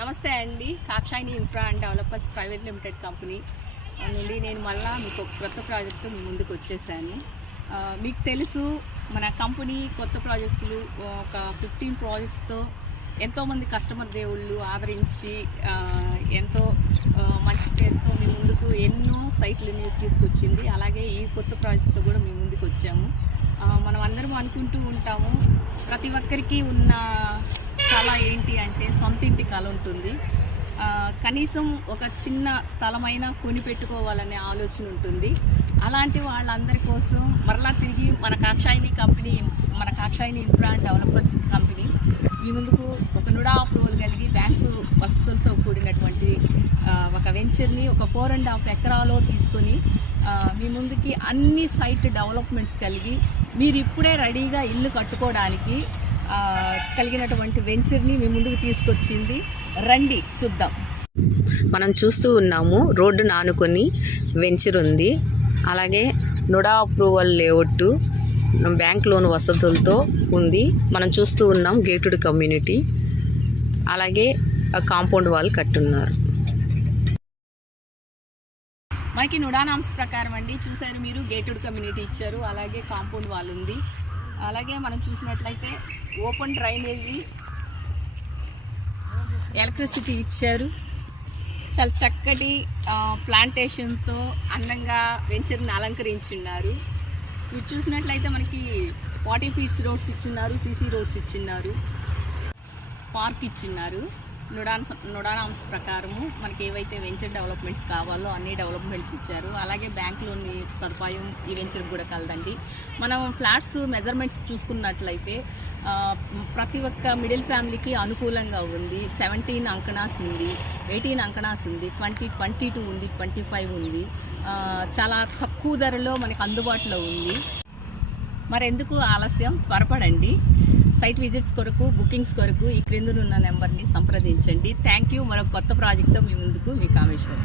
నమస్తే అండి. కాక్షాయిని infra and developers private limited company నుండి నేను మళ్ళీ మీకు ఒక కొత్త ప్రాజెక్టు మీ ముందుకు వచ్చేసాను. మీకు తెలుసు మన కంపెనీ కొత్త ప్రాజెక్ట్స్లు ఒక 15 ప్రాజెక్ట్స్తో ఎంతోమంది కస్టమర్ దేవుళ్ళు ఆదరించి ఎంతో మంచి పేరుతో మీ ముందుకు ఎన్నో సైట్లని తీసుకొచ్చింది. అలాగే ఈ కొత్త ప్రాజెక్ట్తో కూడా మీ ముందుకు వచ్చాము. మనం అందరం అనుకుంటూ ఉంటాము, ప్రతి ఒక్కరికి ఉన్న కళ ఏంటి అంటే సొంత ఇంటి కళ ఉంటుంది. కనీసం ఒక చిన్న స్థలమైనా కొని పెట్టుకోవాలనే ఆలోచన ఉంటుంది. అలాంటి వాళ్ళందరి కోసం మరలా తిరిగి మన కాక్షాయిని ఇన్ఫ్రా అండ్ డెవలపర్స్ కంపెనీ మీ ముందుకు ఒక నుడా అప్రూవల్ కలిగి బ్యాంకు వసతులతో కూడినటువంటి ఒక వెంచర్ని ఒక 4.5 ఎకరాలో తీసుకొని మీ ముందుకి అన్ని సైట్ డెవలప్మెంట్స్ కలిగి మీరు ఇప్పుడే రెడీగా ఇల్లు కట్టుకోవడానికి కలిగినటువంటి వెంచర్ని మీ ముందుకు తీసుకొచ్చింది. రండి చూద్దాం. మనం చూస్తూ ఉన్నాము, రోడ్డు నానుకొని వెంచర్ ఉంది. అలాగే NUDA approval layout bank loan వసతులతో ఉంది. మనం చూస్తూ ఉన్నాం గేటెడ్ కమ్యూనిటీ, అలాగే కాంపౌండ్ వాల్ కట్టున్నారు. మనకి నుడా నామ్స్ ప్రకారం అండి చూసారు మీరు, గేటెడ్ కమ్యూనిటీ ఇచ్చారు, అలాగే కాంపౌండ్ వాల్ ఉంది. అలాగే మనం చూసినట్లయితే ఓపెన్ డ్రైనేజీ, ఎలక్ట్రిసిటీ ఇచ్చారు. చాలా చక్కటి ప్లాంటేషన్తో అందంగా వెంచర్ని అలంకరించున్నారు. మీరు చూసినట్లయితే మనకి 40 ఫీట్స్ రోడ్స్ ఇచ్చిన్నారు, సీసీ రోడ్స్ ఇచ్చిన్నారు, పార్క్ ఇచ్చిన్నారు. నుడానామ్స్ ప్రకారము మనకి ఏవైతే వెంచర్ డెవలప్మెంట్స్ కావాలో అన్ని డెవలప్మెంట్స్ ఇచ్చారు. అలాగే బ్యాంకులోని సదుపాయం ఈ వెంచర్ కూడా కలదండి. మనం ఫ్లాట్స్ మెజర్మెంట్స్ చూసుకున్నట్లయితే ప్రతి ఒక్క మిడిల్ ఫ్యామిలీకి అనుకూలంగా ఉంది. 17 అంకణాస్ ఉంది, 18 అంకణాస్ ఉంది, 22 ఉంది, 25 ఉంది. చాలా తక్కువ ధరలో మనకి అందుబాటులో ఉంది. మరెందుకు ఆలస్యం, త్వరపడండి. సైట్ విజిట్స్ కొరకు, బుకింగ్స్ కొరకు ఈ క్రింద ఉన్న నెంబర్ని సంప్రదించండి. Thank you. మరొక కొత్త ప్రాజెక్ట్తో మీ ముందుకు మీ కామేశ్వరం.